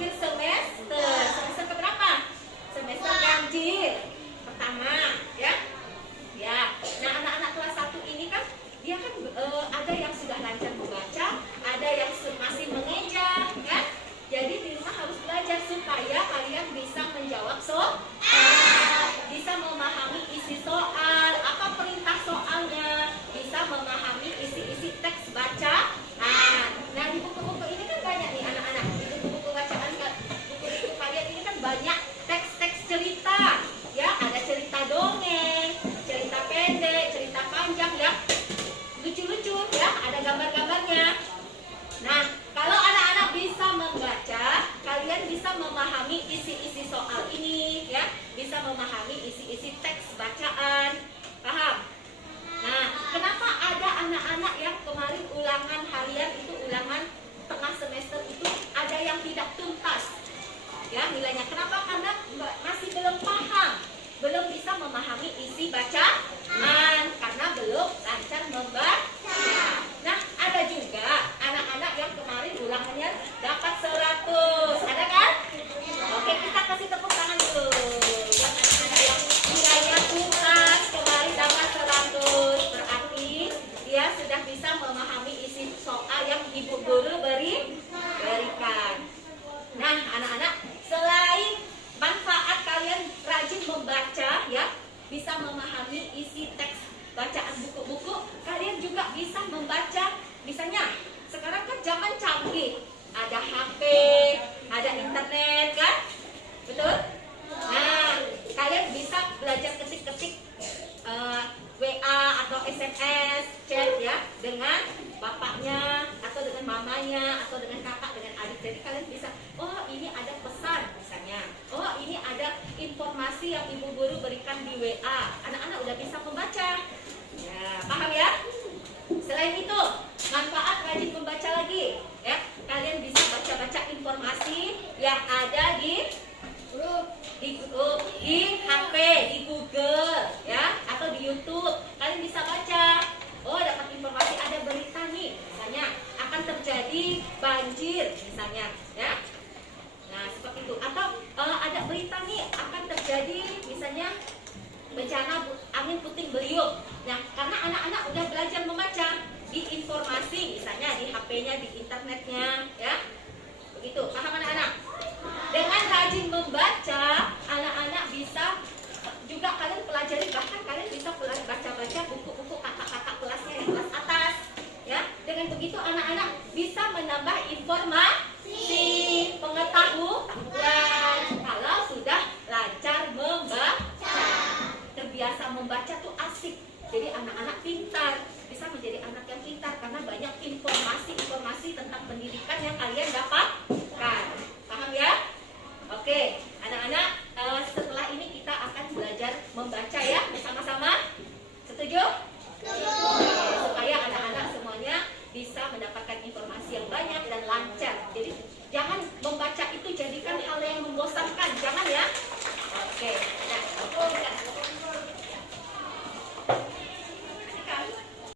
akhir semester. Semester keberapa? Semester ganjil pertama, ya. Ya. Nah, anak-anak kelas 1 ini kan dia kan ada yang sudah lancar membaca, ada yang masih mengeja, kan? Jadi di rumah harus belajar supaya kalian bisa menjawab soal, bisa memahami isi soal, apa perintah soalnya, bisa memahami isi-isi teks bacaan. Nah, di buku-buku ini kan banyak nih anak-anak. Di buku-buku bacaan, buku-buku kalian ini kan banyak teks-teks cerita. Ya, ada cerita dongeng, cerita pendek, cerita panjang, ya. Lucu-lucu, ya, ada gambar-gambarnya. Nah, kalau anak-anak bisa membaca, kalian bisa memahami isi-isi soal ini, ya. Bisa memahami isi-isi teks bacaan. Paham? Nah, kenapa ada anak-anak yang kemarin ulangan harian itu, ulangan tengah semester itu ada yang tidak tuntas, ya, nilainya. Kenapa? Karena masih belum paham, belum bisa memahami isi bacaan, karena belum lancar membaca. Nah, ada juga anak-anak yang kemarin ulangannya dapat 100, ada kan? Oke, kita kasih tepuk tangan dulu. Yang anak-anak yang nilainya tuntas kemarin dapat 100, berarti dia sudah bisa memahami isi soal yang ibu guru berikan. Nah, anak-anak, selain manfaat kalian rajin membaca, ya, bisa memahami isi teks bacaan buku-buku, kalian juga bisa membaca. Misalnya, sekarang kan zaman canggih, ada HP, ada internet, kan? Betul? Nah, kalian bisa belajar ketik-ketik WA atau SMS, chat, ya, dengan bapaknya atau dengan mamanya atau dengan kakak, dengan adik. Jadi kalian bisa, oh ini ada pesan misalnya, oh ini ada informasi yang ibu guru berikan di WA. Anak-anak udah bisa membaca, ya, paham ya? Selain itu, manfaat rajin membaca lagi, ya, kalian bisa baca-baca informasi yang ada di HP, di Google, ya, atau di YouTube. Kalian bisa baca. Oh, dapat informasi ada berita nih, misalnya akan terjadi banjir, misalnya, ya. Nah, seperti itu. Atau ada berita nih akan terjadi, misalnya bencana angin puting beliung. Nah, karena anak-anak udah belajar membaca di informasi, misalnya di HP-nya, di internetnya, ya. Begitu. Paham anak-anak? Dengan rajin membaca, anak-anak bisa juga kalian pelajari, bahkan kalian bisa baca-baca buku-buku kakak-kakak kelasnya di kelas atas, ya. Dengan begitu anak-anak bisa menambah informasi, pengetahuan kalau sudah lancar membaca. Terbiasa membaca tuh asik. Jadi anak-anak pintar, bisa menjadi anak yang pintar karena banyak informasi tentang pendidikan yang kalian dapatkan. Paham ya? Oke, anak-anak, setelah ini kita akan belajar membaca, ya, bersama-sama. Setuju? Supaya anak-anak semuanya bisa mendapatkan informasi yang banyak dan lancar. Jadi jangan membaca itu jadikan hal yang membosankan, jangan, ya.